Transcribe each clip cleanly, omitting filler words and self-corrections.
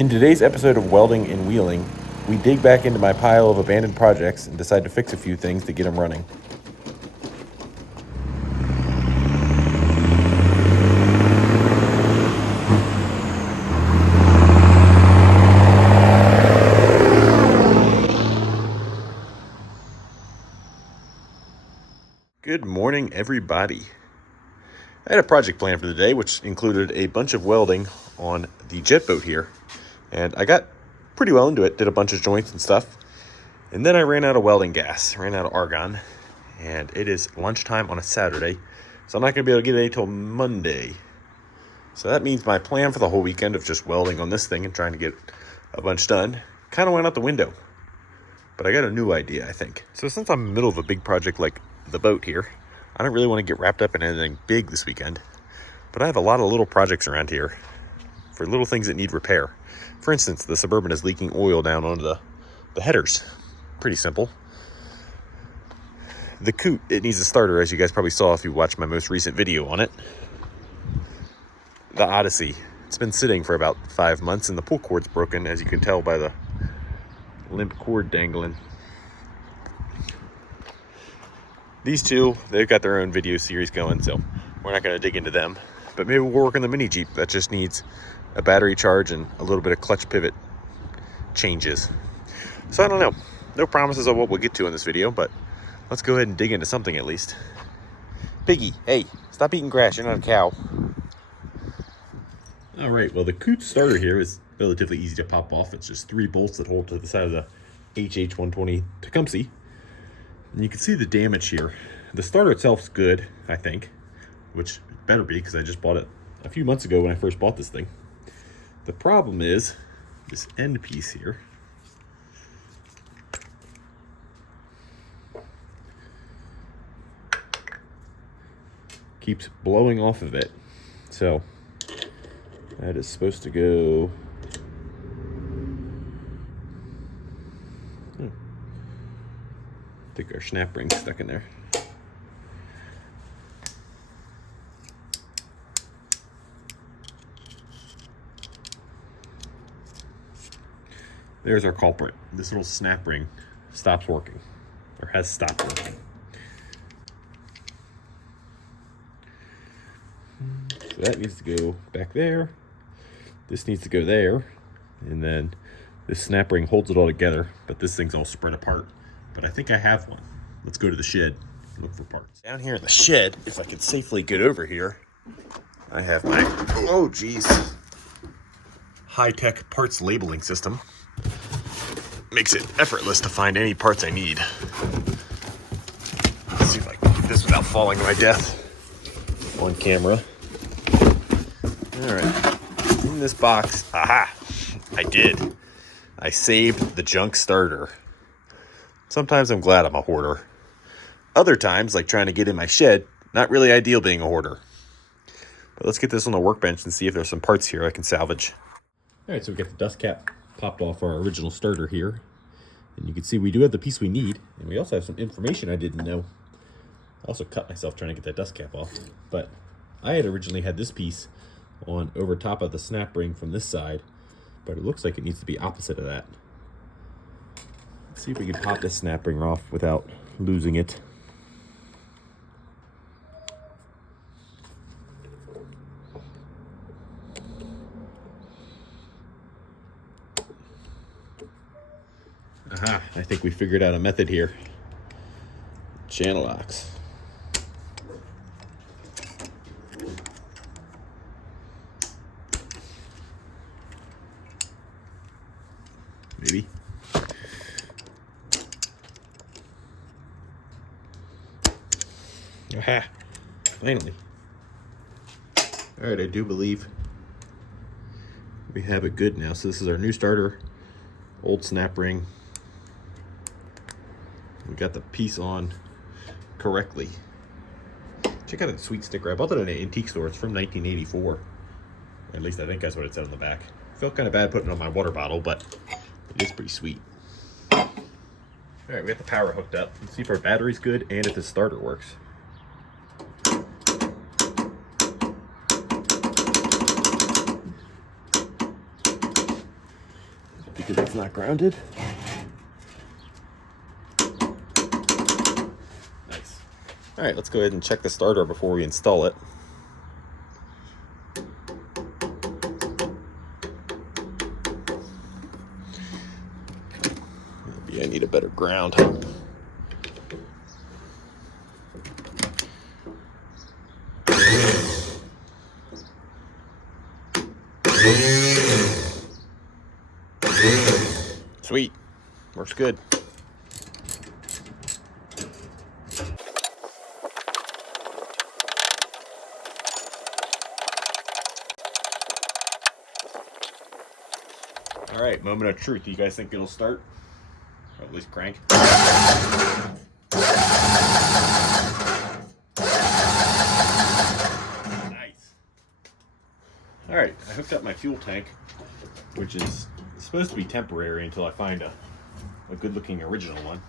In today's episode of Welding and Wheeling, we dig back into my pile of abandoned projects and decide to fix a few things to get them running. Good morning, everybody. I had a project plan for the day, which included a bunch of welding on the jet boat here. And I got pretty well into it, did a bunch of joints and stuff. And then I ran out of welding gas, ran out of argon. And it is lunchtime on a Saturday, so I'm not going to be able to get it until Monday. So that means my plan for the whole weekend of just welding on this thing and trying to get a bunch done kind of went out the window. But I got a new idea, I think. So since I'm in the middle of a big project like the boat here, I don't really want to get wrapped up in anything big this weekend. But I have a lot of little projects around here for little things that need repair. For instance, the Suburban is leaking oil down onto the headers. Pretty simple. The Coot, it needs a starter, as you guys probably saw if you watched my most recent video on it. The Odyssey, it's been sitting for about 5 months and the pull cord's broken, as you can tell by the limp cord dangling. These two, they've got their own video series going, so we're not going to dig into them. But maybe we'll work on the mini Jeep that just needs a battery charge and a little bit of clutch pivot changes. So I don't know. No promises of what we'll get to in this video, but let's go ahead and dig into something at least. Piggy, hey, stop eating grass. You're not a cow. All right, well, the Coot starter here is relatively easy to pop off. It's just 3 bolts that hold to the side of the HH120 Tecumseh. And you can see the damage here. The starter itself's good, I think, which it better be because I just bought it a few months ago when I first bought this thing. The problem is this end piece here. Keeps blowing off of it. So that is supposed to go. I think our snap ring's stuck in there. There's our culprit. This little snap ring stops working, or has stopped working. So that needs to go back there. This needs to go there. And then this snap ring holds it all together, but this thing's all spread apart. But I think I have one. Let's go to the shed and look for parts. Down here in the shed, if I could safely get over here, I have my, oh geez, high-tech parts labeling system. Makes it effortless to find any parts I need. Let's see if I can do this without falling to my death on camera. All right, in this box, aha, I did. I saved the junk starter. Sometimes I'm glad I'm a hoarder. Other times, like trying to get in my shed, not really ideal being a hoarder. But let's get this on the workbench and see if there's some parts here I can salvage. All right, so we got the dust cap popped off our original starter here. And you can see we do have the piece we need. And we also have some information I didn't know. I also cut myself trying to get that dust cap off. But I had originally had this piece on over top of the snap ring from this side. But it looks like it needs to be opposite of that. Let's see if we can pop this snap ring off without losing it. Aha, I think we figured out a method here. Channel locks. Maybe. Aha, finally. All right, I do believe we have it good now. So this is our new starter, old snap ring. We got the piece on correctly. Check out that sweet sticker. I bought it at an antique store. It's from 1984. Or at least I think that's what it said on the back. Felt kind of bad putting it on my water bottle, but it is pretty sweet. All right, we got the power hooked up. Let's see if our battery's good and if the starter works. because it's not grounded. Nice. All right, let's go ahead and check the starter before we install it. Maybe I need a better ground. Sweet, works good. All right, moment of truth. You guys think it'll start? Or at least crank? Nice. All right, I hooked up my fuel tank, which is supposed to be temporary until I find a good looking original one.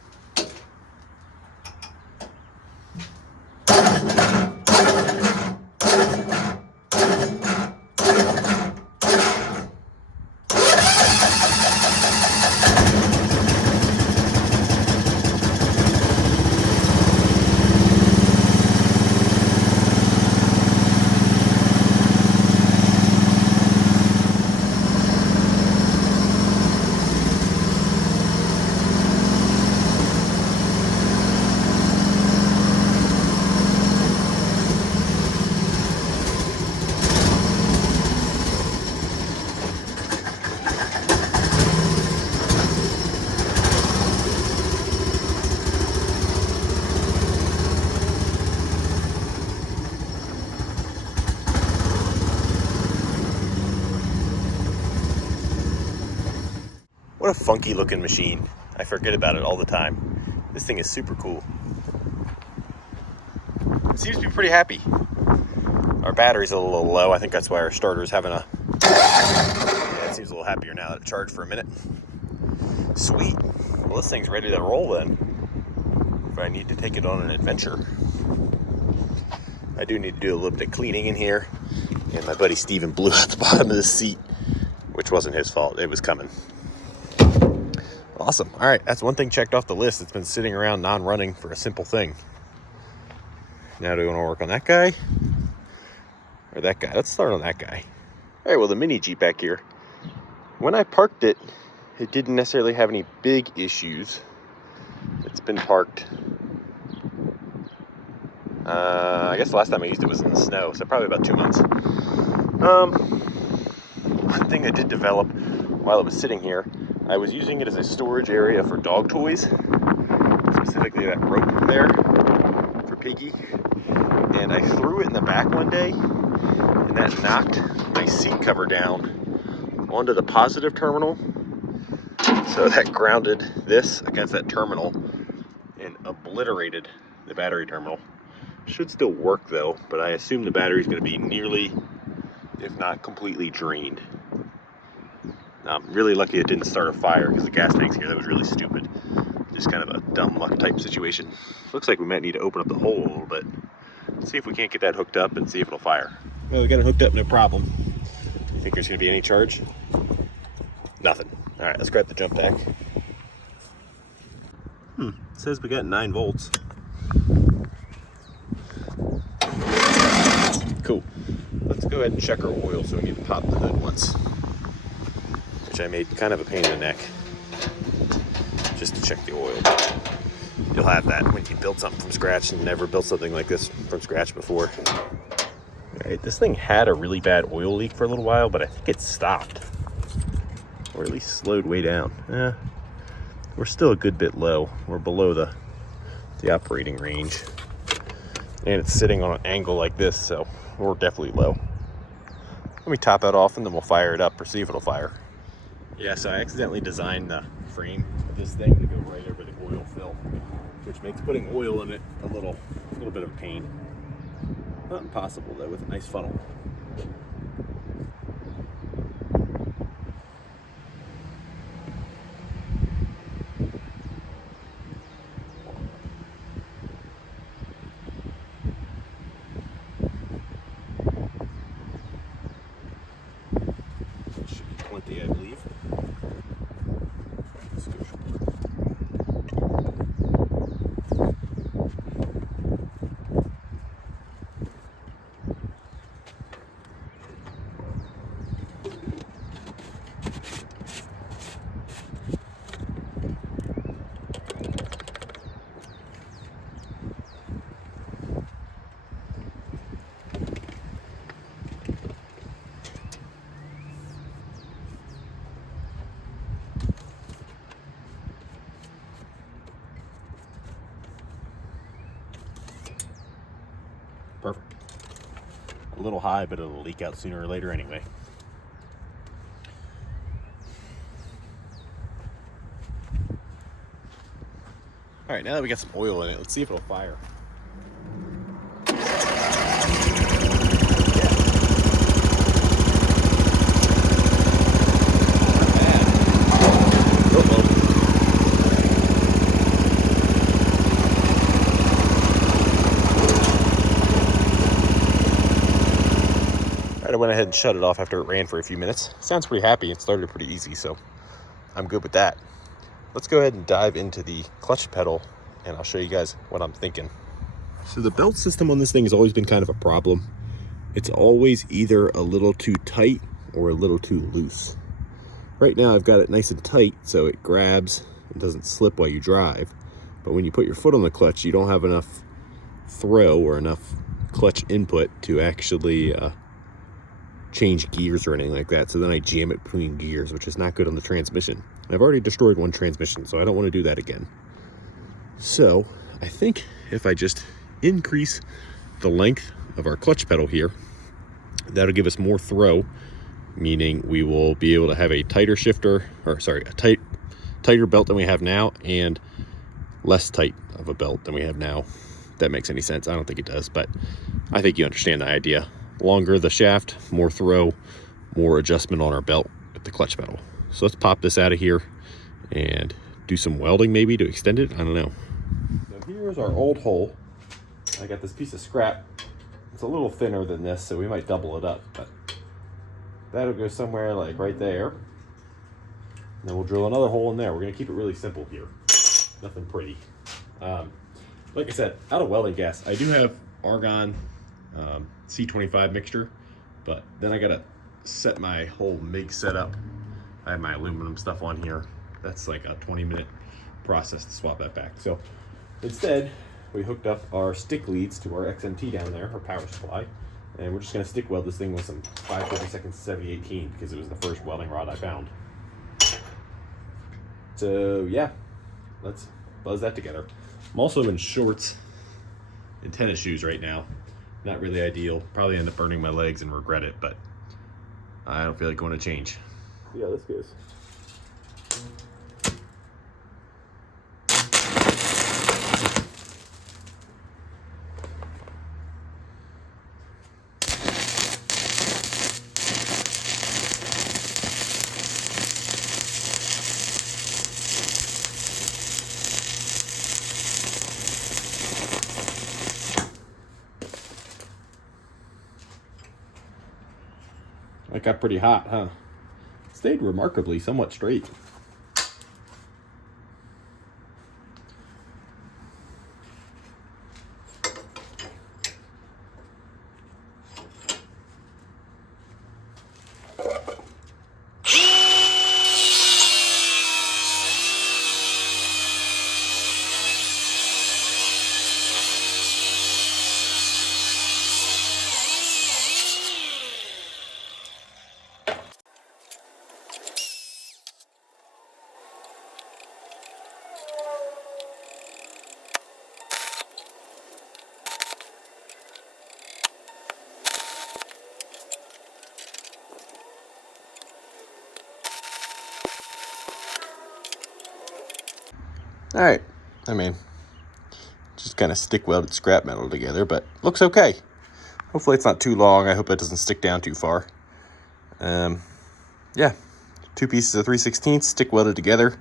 What a funky looking machine. I forget about it all the time. This thing is super cool. It seems to be pretty happy. Our battery's a little low. I think that's why our starter's having a... Yeah, it seems a little happier now that it charged for a minute. Sweet. Well, this thing's ready to roll then. If I need to take it on an adventure. I do need to do a little bit of cleaning in here. And my buddy Steven blew out the bottom of the seat, which wasn't his fault. It was coming. Awesome. All right, that's one thing checked off the list. It's been sitting around non-running for a simple thing. Now do we want to work on that guy or that guy? Let's start on that guy. All right, well, the mini Jeep back here, when I parked it, it didn't necessarily have any big issues. It's been parked, I guess the last time I used it was in the snow, so probably about 2 months. One thing I did develop while it was sitting here, I was using it as a storage area for dog toys, specifically that rope there for Piggy. And I threw it in the back one day, and that knocked my seat cover down onto the positive terminal. So that grounded this against that terminal and obliterated the battery terminal. Should still work though, but I assume the battery is going to be nearly, if not completely, drained. I'm really lucky it didn't start a fire because the gas tank's here. That was really stupid. Just kind of a dumb luck type situation. Looks like we might need to open up the hole a little bit. See if we can't get that hooked up and see if it'll fire. Well, we got it hooked up, no problem. You think there's going to be any charge? Nothing. All right, let's grab the jump pack. It says we got 9 volts. Cool. Let's go ahead and check our oil so we need to pop the hood once. Which I made kind of a pain in the neck, just to check the oil. You'll have that when you build something from scratch and never built something like this from scratch before. All right, this thing had a really bad oil leak for a little while, but I think it stopped, or at least slowed way down. We're still a good bit low. We're below the operating range, and it's sitting on an angle like this, so we're definitely low. Let me top that off and then we'll fire it up or see if it'll fire. Yeah, so I accidentally designed the frame of this thing to go right over the oil fill, which makes putting oil in it a little bit of a pain. Not impossible though, with a nice funnel. Should be 20, I believe. a little high, but it'll leak out sooner or later anyway. All right, now that we got some oil in it, let's see if it'll fire. I went ahead and shut it off after it ran for a few minutes. Sounds pretty happy. It started pretty easy, so I'm good with that. Let's go ahead and dive into the clutch pedal, and I'll show you guys what I'm thinking. So the belt system on this thing has always been kind of a problem. It's always either a little too tight or a little too loose. Right now I've got it nice and tight so it grabs and doesn't slip while you drive. But when you put your foot on the clutch, you don't have enough throw or enough clutch input to actually change gears or anything like that. So then I jam it between gears, which is not good on the transmission. I've already destroyed one transmission, so I don't want to do that again. So I think if I just increase the length of our clutch pedal here, that'll give us more throw, meaning we will be able to have a tighter shifter, or sorry, a tighter belt than we have now, and less tight of a belt than we have now. If that makes any sense. I don't think it does, but I think you understand the idea. Longer the shaft, more throw, more adjustment on our belt with the clutch pedal. So let's pop this out of here and do some welding maybe to extend it. I don't know. So here's our old hole. I got this piece of scrap. It's a little thinner than this, so we might double it up, but that'll go somewhere like right there. And then we'll drill another hole in there. We're gonna keep it really simple here. Nothing pretty. Like I said, out of welding gas, I do have argon C25 mixture, but then I gotta set my whole MIG setup. I have my aluminum stuff on here. That's like a 20-minute process to swap that back. So instead, we hooked up our stick leads to our XMT down there, our power supply, and we're just gonna stick weld this thing with some 5/32 7018 because it was the first welding rod I found. So yeah, let's buzz that together. I'm also in shorts and tennis shoes right now. Not really ideal. Probably end up burning my legs and regret it, but I don't feel like going to change. Yeah, this goes. It got pretty hot, huh? Stayed remarkably somewhat straight. All right, I mean, just kind of stick welded scrap metal together, but looks okay. Hopefully it's not too long. I hope that doesn't stick down too far. Yeah, 2 pieces of 3/16 stick welded together.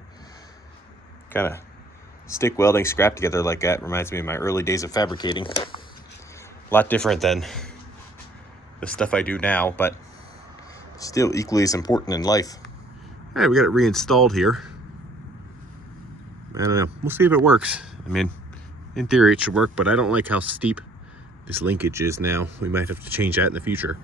Kind of stick welding scrap together like that reminds me of my early days of fabricating. A lot different than the stuff I do now, but still equally as important in life. All right, we got it reinstalled here. I don't know. We'll see if it works. I mean, in theory it should work, but I don't like how steep this linkage is now. We might have to change that in the future.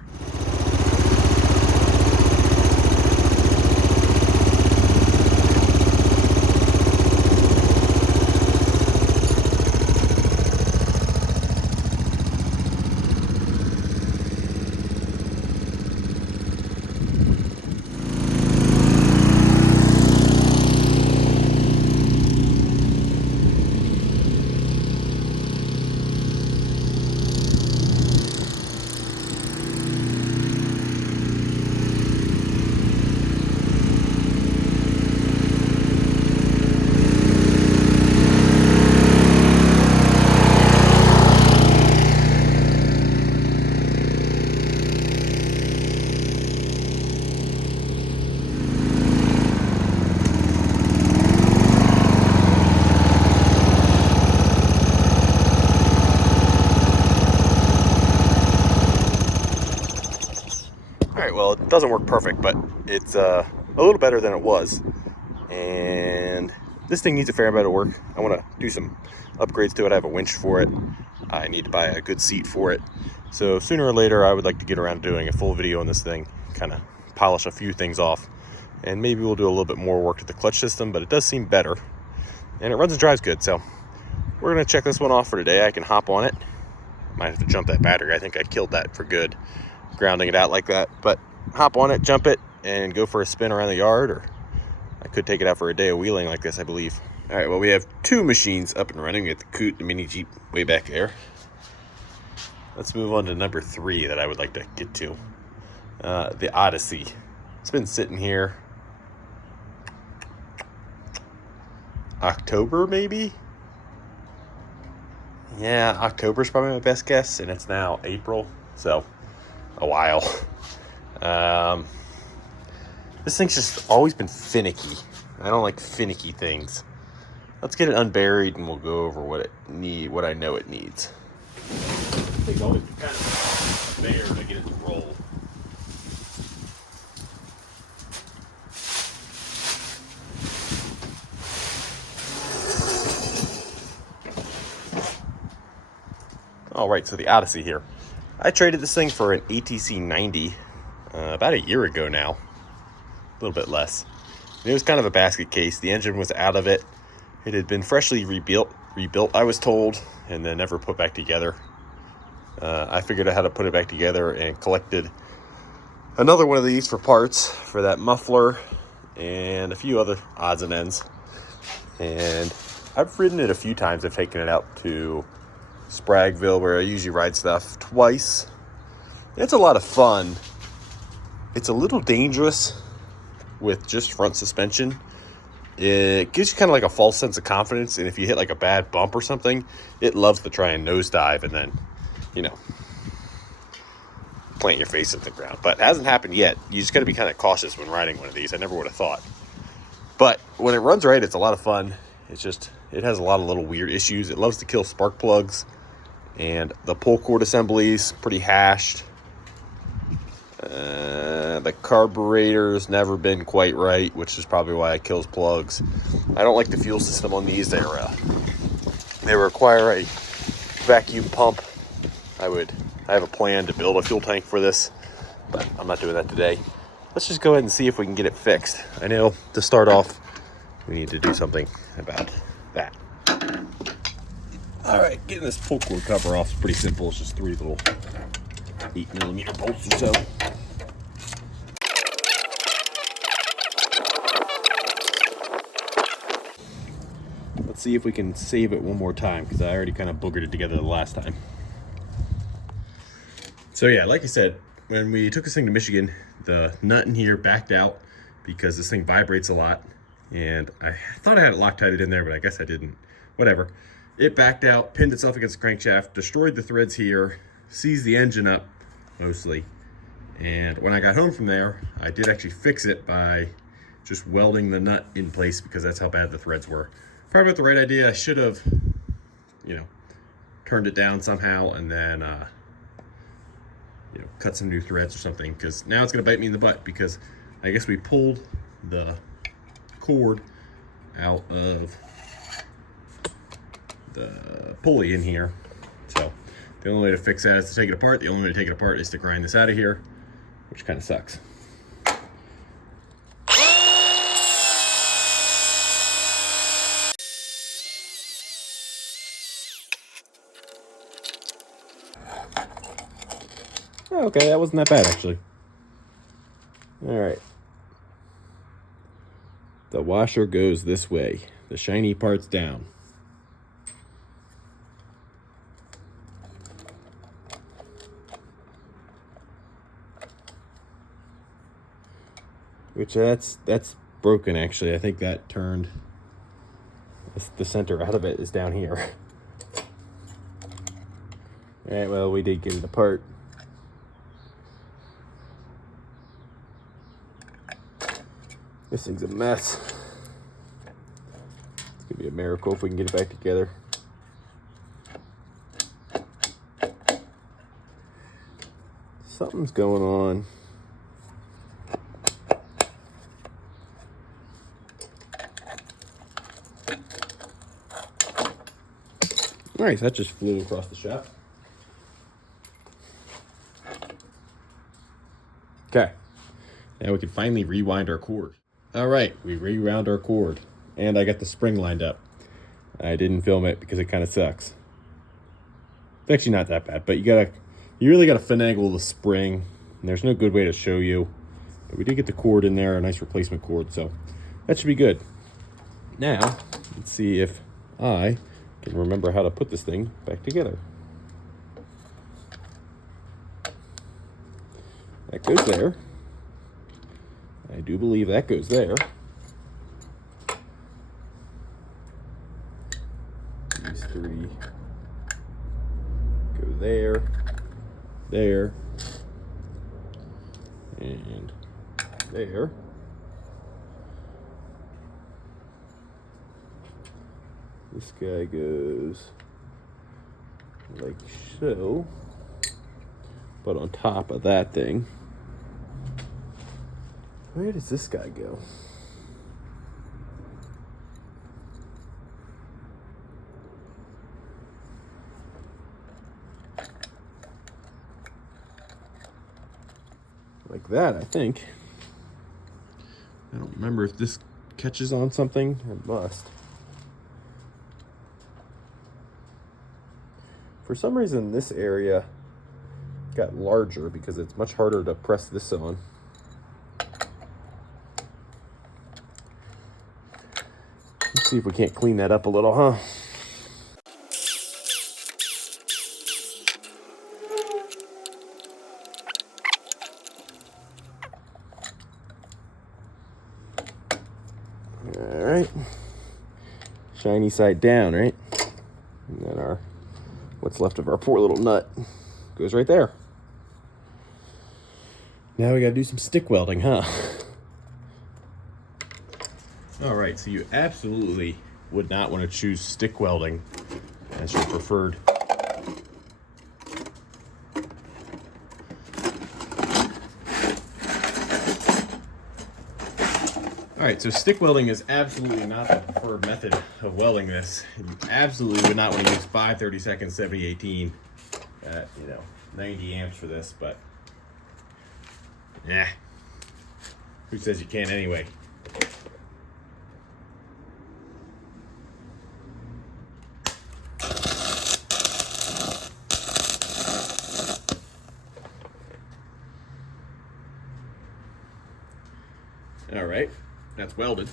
it doesn't work perfect, but it's a little better than it was. And this thing needs a fair amount of work. I want to do some upgrades to it. I have a winch for it. I need to buy a good seat for it. So sooner or later, I would like to get around to doing a full video on this thing, kind of polish a few things off, and maybe we'll do a little bit more work to the clutch system, but it does seem better. And it runs and drives good, so we're gonna check this one off for today. I can hop on it. Might have to jump that battery. I think I killed that for good, grounding it out like that. But hop on it, jump it, and go for a spin around the yard, or I could take it out for a day of wheeling like this, I believe. All right, well, we have two machines up and running. We got the Coot, the mini Jeep way back there. Let's move on to number 3 that I would like to get to. The Odyssey. It's been sitting here October, maybe? Yeah, October's probably my best guess, and it's now April, so a while. This thing's just always been finicky. I don't like finicky things. Let's get it unburied, and we'll go over what I know it needs. It's always been kind of bare to get it to roll. All right, so the Odyssey here. I traded this thing for an ATC 90 about a year ago now, a little bit less. And it was kind of a basket case. The engine was out of it. It had been freshly rebuilt, I was told, and then never put back together. I figured out how to put it back together and collected another one of these for parts for that muffler and a few other odds and ends. And I've ridden it a few times. I've taken it out to Spragueville, where I usually ride stuff, twice. It's a lot of fun. It's a little dangerous with just front suspension. It gives you kind of like a false sense of confidence, and if you hit like a bad bump or something, it loves to try and nosedive and then, you know, plant your face into the ground. But it hasn't happened yet. You just got to be kind of cautious when riding one of these. I never would have thought. But when it runs right, it's a lot of fun. It's just, it has a lot of little weird issues. It loves to kill spark plugs, and the pull cord assembly's pretty hashed. The carburetor's never been quite right, which is probably why it kills plugs. I don't like the fuel system on these. They require a vacuum pump. I have a plan to build a fuel tank for this, but I'm not doing that today. Let's just go ahead and see if we can get it fixed. I know to start off, we need to do something about that. All right, getting this pull cord cover off is pretty simple. It's just 3 little 8mm bolts or so. Let's see if we can save it one more time, because I already kind of boogered it together the last time. So yeah, like I said, when we took this thing to Michigan, the nut in here backed out because this thing vibrates a lot. And I thought I had it Loctited in there, but I guess I didn't. Whatever. It backed out, pinned itself against the crankshaft, destroyed the threads here, seized the engine up, mostly. And when I got home from there, I did actually fix it by just welding the nut in place, because that's how bad the threads were. Probably not the right idea. I should have, you know, turned it down somehow and then, you know, cut some new threads or something, because now it's going to bite me in the butt, because I guess we pulled the cord out of the pulley in here. So the only way to fix that is to take it apart. The only way to take it apart is to grind this out of here, which kind of sucks. Oh, okay, that wasn't that bad actually. All right. The washer goes this way. The shiny part's down. Which that's broken actually. I think that turned, the center out of it is down here. All right, well, we did get it apart. This thing's a mess. It's gonna be a miracle if we can get it back together. Something's going on right, so that just flew across the shop. Okay, now we can finally rewind our cord. All right, we rewound our cord, and I got the spring lined up. I didn't film it because it kind of sucks. It's actually not that bad, but you really gotta finagle the spring, and there's no good way to show you. But we did get the cord in there, a nice replacement cord, so that should be good. Now, let's see if I can remember how to put this thing back together. That goes there. I do believe that goes there. These three go there, there, and there. This guy goes like so, but on top of that thing. Where does this guy go? Like that, I think. I don't remember if this catches on something. It must. For some reason, this area got larger because it's much harder to press this on. Let's see if we can't clean that up a little, huh? All right. Shiny side down, right? And then what's left of our poor little nut goes right there. Now we gotta do some stick welding, huh? All right, so you absolutely would not want to choose stick welding as your preferred. All right, so stick welding is absolutely not the preferred method of welding this. You absolutely would not want to use 5/32 7018 at 90 amps for this, but who says you can't anyway? All right, that's welded.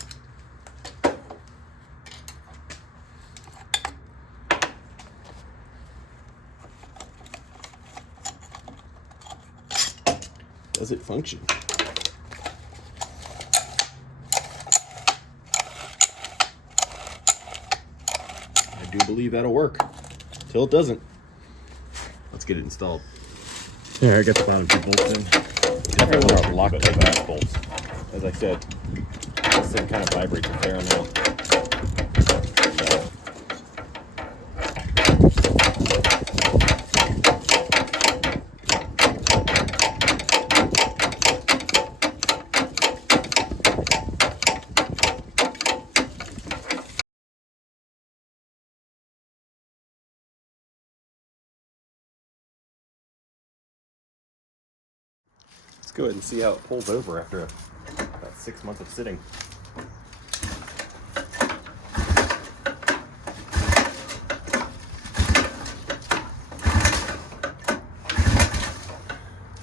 Does it function? I do believe that'll work. Till it doesn't. Let's get it installed. Yeah, I got the bottom two bolts in. Definitely want to lock the back bolts. As I said, this thing kind of vibrates a fair amount. Let's go ahead and see how it pulls over after about 6 months of sitting.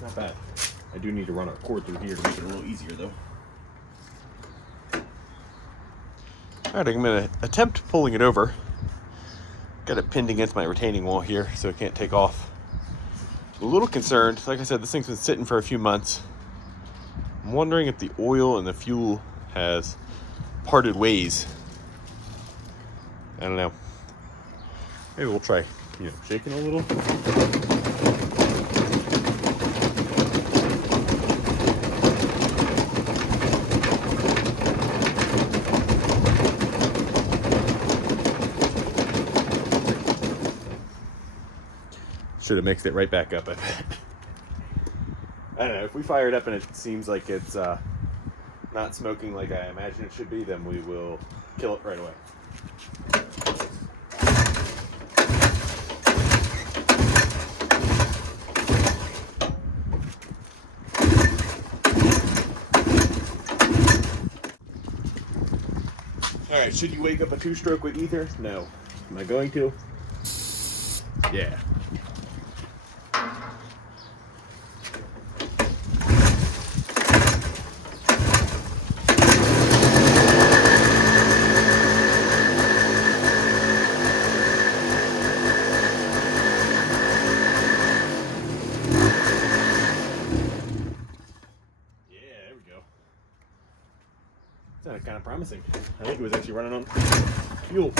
Not bad. I do need to run our cord through here to make it a little easier though. Alright, I'm going to attempt pulling it over. Got it pinned against my retaining wall here so it can't take off. A little concerned. Like I said, this thing's been sitting for a few months. I'm wondering if the oil and the fuel has parted ways. I don't know. Maybe we'll try, shaking a little. Should have mixed it right back up, I bet. I don't know, if we fire it up and it seems like it's not smoking like I imagine it should be, then we will kill it right away. All right, should you wake up a 2-stroke with ether? No. Am I going to? Yeah. Sounded kind of promising. I think it was actually running on fuel.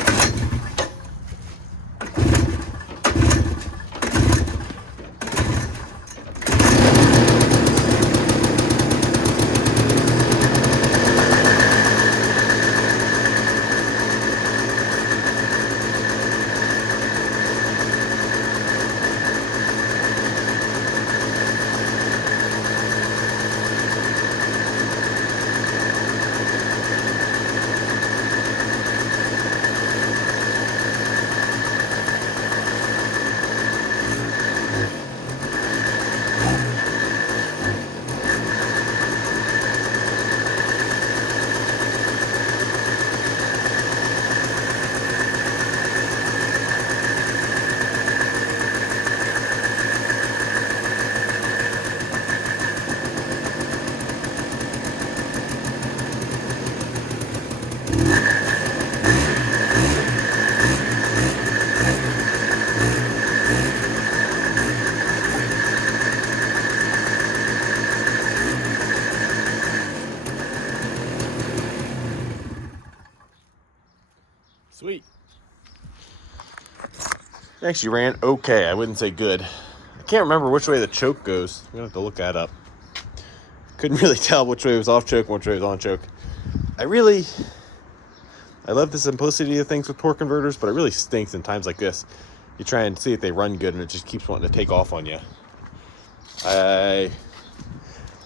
Sweet. It actually ran okay. I wouldn't say good. I can't remember which way the choke goes. I'm going to have to look that up. Couldn't really tell which way was off choke and which way was on choke. I love the simplicity of things with torque converters, but it really stinks in times like this. You try and see if they run good and it just keeps wanting to take off on you. I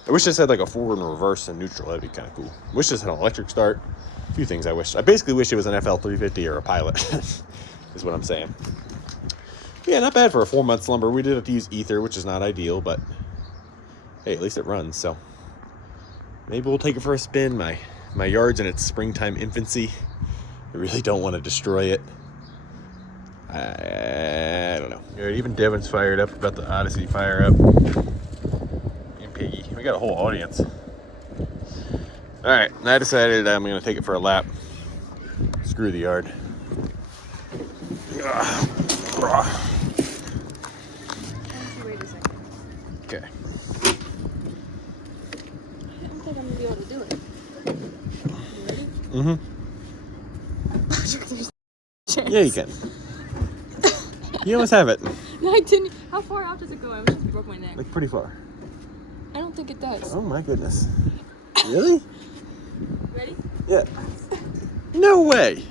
wish this had like a forward and reverse and neutral. That'd be kind of cool. Wish this had an electric start. A few things I wish. I basically wish it was an FL350 or a Pilot, is what I'm saying. Yeah, not bad for a 4-month slumber. We did have to use ether, which is not ideal, but hey, at least it runs, so maybe we'll take it for a spin. My yard's in its springtime infancy. I really don't want to destroy it. I don't know. Yeah, even Devin's fired up about the Odyssey fire up. And Piggy. We got a whole audience. Alright, I decided I'm going to take it for a lap. Screw the yard. Wait a second. Okay. I don't think I'm going to be able to do it. You ready? Mm-hmm. Yeah, you can. You almost have it. No, I didn't. How far out does it go? I just broke my neck. Like pretty far. I don't think it does. Oh my goodness. Really? Ready? Yeah. No way.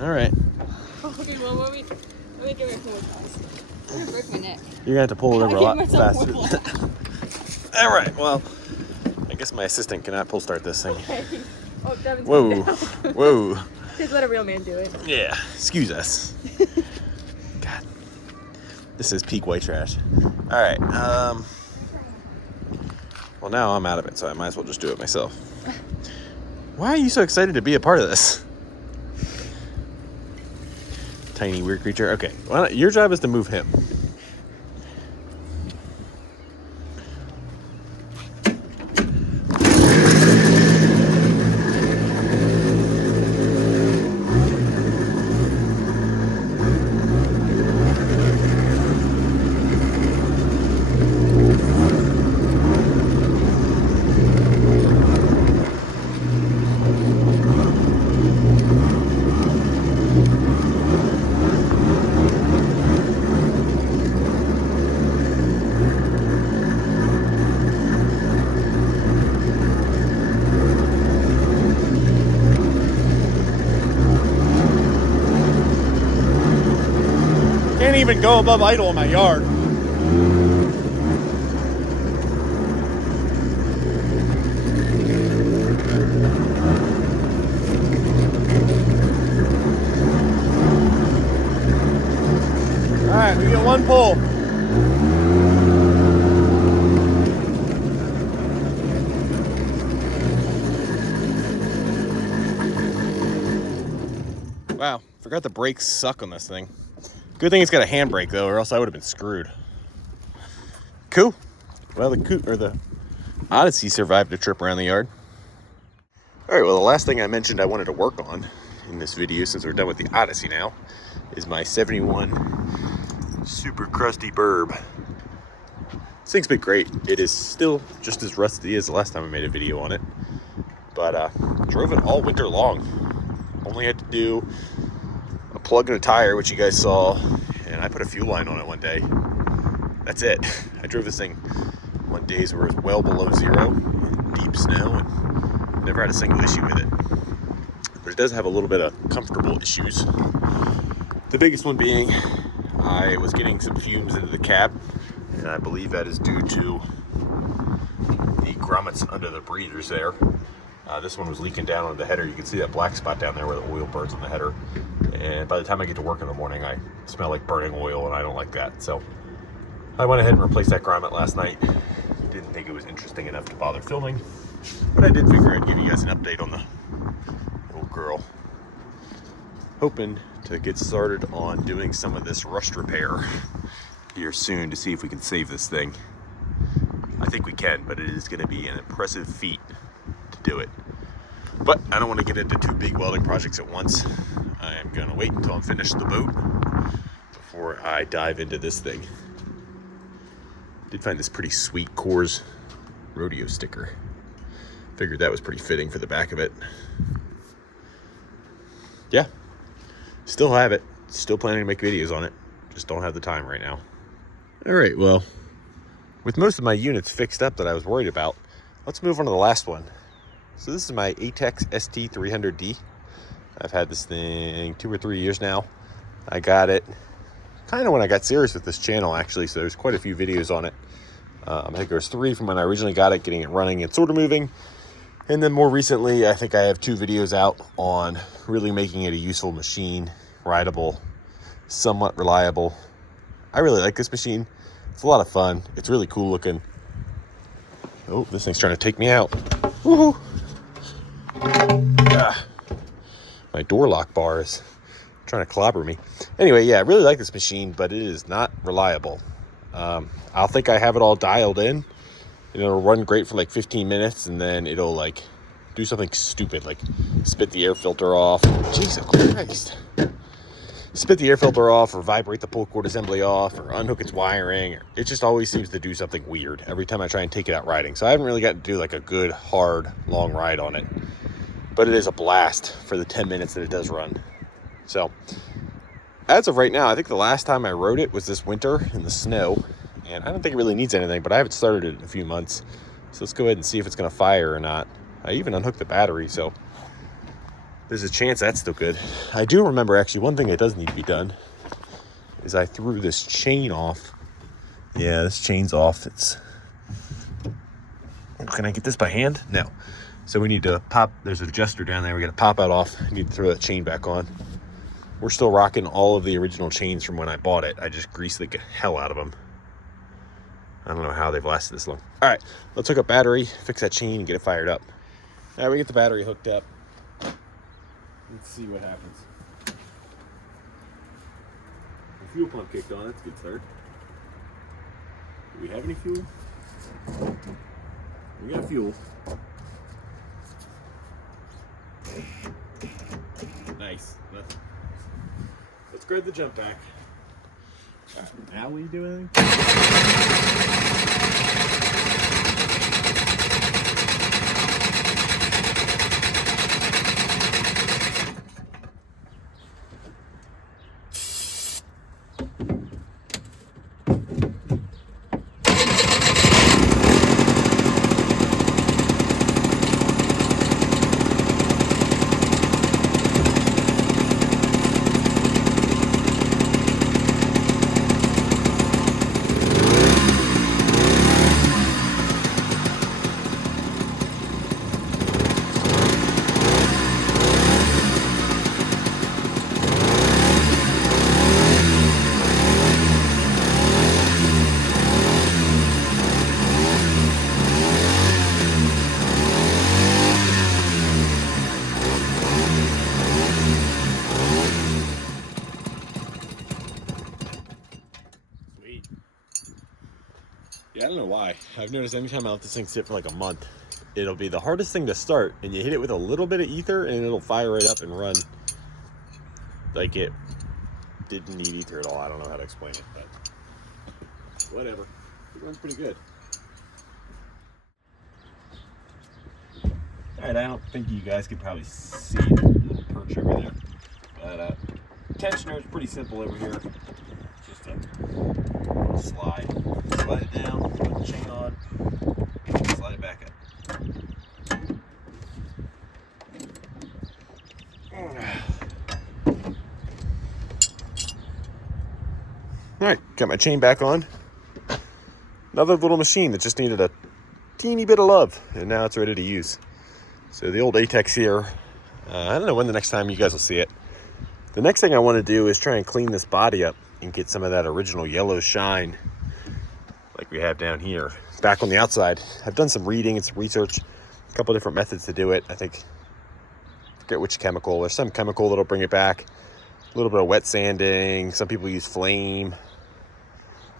All right. Okay, well, let me give it more fast. I'm gonna break my neck. You're gonna have to pull it over a lot faster. All right. Well, I guess my assistant cannot pull start this thing. Okay. Oh, Devin's Whoa. Whoa. Just let a real man do it. Yeah. Excuse us. God. This is peak white trash. All right. Well, now I'm out of it, so I might as well just do it myself. Why are you so excited to be a part of this? Tiny weird creature. Okay. Well, your job is to move him. Can't even go above idle in my yard. All right, we get one pull. Wow, forgot the brakes suck on this thing. Good thing it's got a handbrake though, or else I would have been screwed. Cool. Well, the Coot or the Odyssey survived a trip around the yard. All right, well, the last thing I mentioned I wanted to work on in this video, since we're done with the Odyssey now, is my 71 super crusty burb. This thing's been great. It is still just as rusty as the last time I made a video on it, but drove it all winter long. Only had to do a plug and a tire, which you guys saw, and I put a fuel line on it one day. That's it. I drove this thing on days where it was well below zero, deep snow, and never had a single issue with it. But it does have a little bit of comfortable issues. The biggest one being I was getting some fumes into the cab, and I believe that is due to the grommets under the breathers there. This one was leaking down on the header. You can see that black spot down there where the oil burns on the header. And by the time I get to work in the morning, I smell like burning oil, and I don't like that. So I went ahead and replaced that grommet last night. Didn't think it was interesting enough to bother filming, but I did figure I'd give you guys an update on the little girl. Hoping to get started on doing some of this rust repair here soon to see if we can save this thing. I think we can, but it is going to be an impressive feat to do it. But I don't want to get into two big welding projects at once. I am going to wait until I'm finished the boat before I dive into this thing. Did find this pretty sweet Coors rodeo sticker. Figured that was pretty fitting for the back of it. Yeah, still have it. Still planning to make videos on it. Just don't have the time right now. All right, well, with most of my units fixed up that I was worried about, let's move on to the last one. So this is my Attex ST300D. I've had this thing 2 or 3 years now. I got it kind of when I got serious with this channel, actually, so there's quite a few videos on it. I think there's 3 from when I originally got it, getting it running and sort of moving. And then more recently, I think I have 2 videos out on really making it a useful machine, rideable, somewhat reliable. I really like this machine. It's a lot of fun. It's really cool looking. Oh, this thing's trying to take me out. Woohoo! My door lock bar is trying to clobber me. Anyway, yeah, I really like this machine, but it is not reliable. I'll think I have it all dialed in. It'll run great for like 15 minutes, and then it'll like do something stupid, like spit the air filter off. Jesus Christ. Spit the air filter off, or vibrate the pull cord assembly off, or unhook its wiring. It just always seems to do something weird every time I try and take it out riding. So I haven't really got to do like a good, hard, long ride on it. But it is a blast for the 10 minutes that it does run. So as of right now, I think the last time I rode it was this winter in the snow. And I don't think it really needs anything, but I haven't started it in a few months. So let's go ahead and see if it's going to fire or not. I even unhooked the battery, so there's a chance that's still good. I do remember, actually, one thing that does need to be done is I threw this chain off. Yeah, this chain's off. Can I get this by hand? No. So we need to pop, there's an adjuster down there. We got to pop that off. I need to throw that chain back on. We're still rocking all of the original chains from when I bought it. I just greased the hell out of them. I don't know how they've lasted this long. All right, let's hook up battery, fix that chain, and get it fired up. All right, we get the battery hooked up. Let's see what happens. The fuel pump kicked on. That's a good start. Do we have any fuel? We got fuel. Nice. Let's grab the jump pack. All right, now will you do anything? why. I've noticed anytime I let this thing sit for like a month, it'll be the hardest thing to start, and you hit it with a little bit of ether and it'll fire right up and run like it didn't need ether at all. I don't know how to explain it, but whatever. It runs pretty good. Alright, I don't think you guys could probably see the little perch over there, but tensioner is pretty simple over here. Just a little slide it down, put the chain on, slide it back up. Alright, got my chain back on. Another little machine that just needed a teeny bit of love, and now it's ready to use. So the old Attex here, I don't know when the next time you guys will see it. The next thing I want to do is try and clean this body up and get some of that original yellow shine like we have down here back on the outside. I've done some reading and some research, a couple different methods to do it. I forget which chemical. There's some chemical that'll bring it back. A little bit of wet sanding. Some people use flame.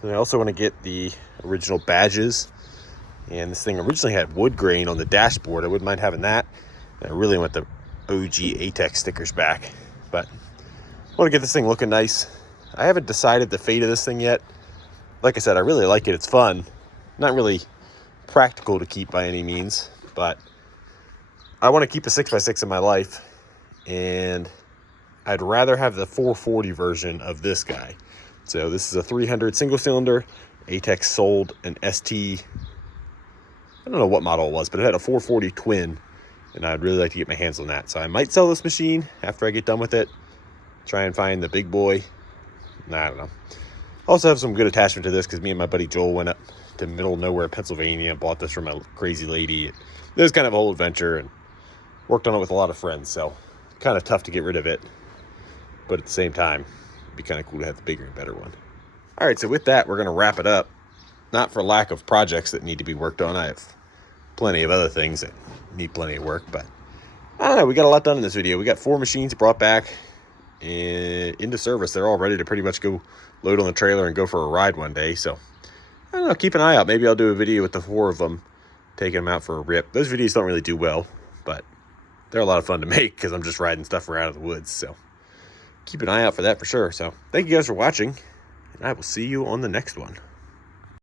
And I also want to get the original badges. And this thing originally had wood grain on the dashboard. I wouldn't mind having that. And I really want the OG Attex stickers back. But I want to get this thing looking nice. I haven't decided the fate of this thing yet. Like I said, I really like it. It's fun. Not really practical to keep by any means. But I want to keep a 6x6 in my life. And I'd rather have the 440 version of this guy. So this is a 300 single cylinder. Attex sold an ST, I don't know what model it was, but it had a 440 twin, and I'd really like to get my hands on that. So I might sell this machine after I get done with it. Try and find the big boy. Nah, I don't know. Also have some good attachment to this because me and my buddy Joel went up to middle of nowhere, Pennsylvania, and bought this from a crazy lady. It was kind of a whole adventure and worked on it with a lot of friends, so kind of tough to get rid of it. But at the same time, it'd be kind of cool to have the bigger and better one. All right, so with that, we're going to wrap it up. Not for lack of projects that need to be worked on. I have plenty of other things that need plenty of work, but I don't know. We got a lot done in this video. We got 4 machines brought back into service. They're all ready to pretty much go load on the trailer and go for a ride one day. So I don't know. Keep an eye out. Maybe I'll do a video with the 4 of them, taking them out for a rip. Those videos don't really do well, but they're a lot of fun to make because I'm just riding stuff around in the woods. So keep an eye out for that for sure. So thank you guys for watching, and I will see you on the next one.